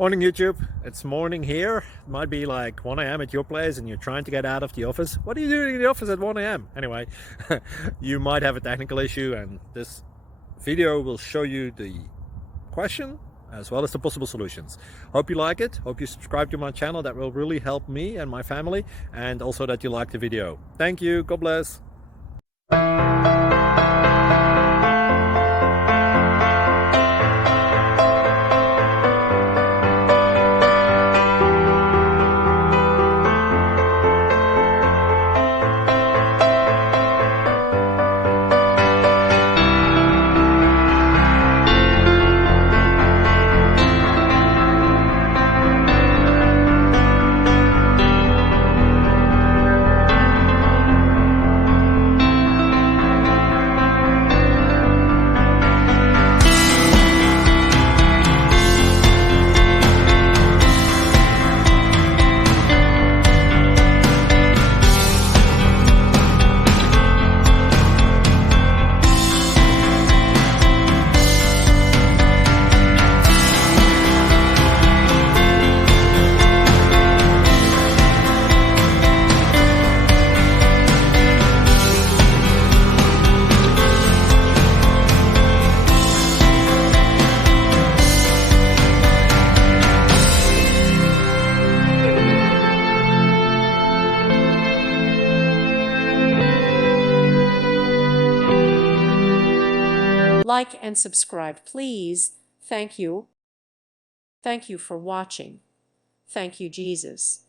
Morning YouTube, it's morning here. It might be like 1 a.m. at your place and you're trying to get out of the office. What are you doing in the office at 1 a.m.? Anyway, you might have a technical issue and this video will show you the question as well as the possible solutions. Hope you like it, hope you subscribe to my channel. That will really help me and my family, and also that you like the video. Thank you, God bless. Like and subscribe, please. Thank you. Thank you for watching. Thank you, Jesus.